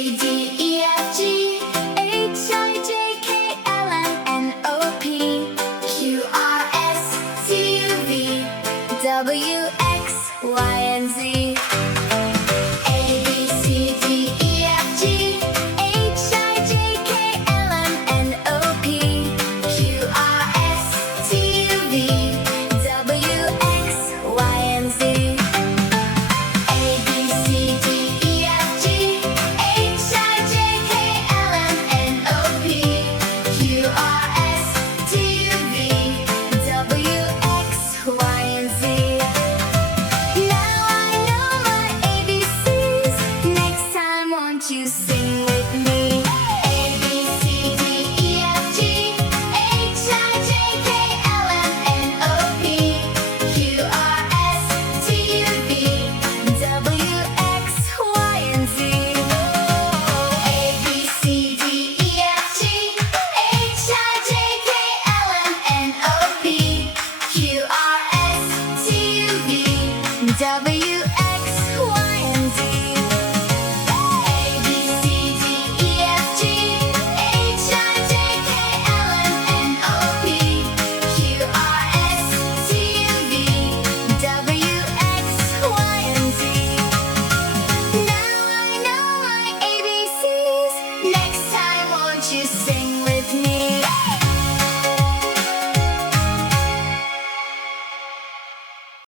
C, D, E, F, G, H, I, J, K, L, M, N, O, P, Q, R, S, T, U, V, W, X, Y, and Z.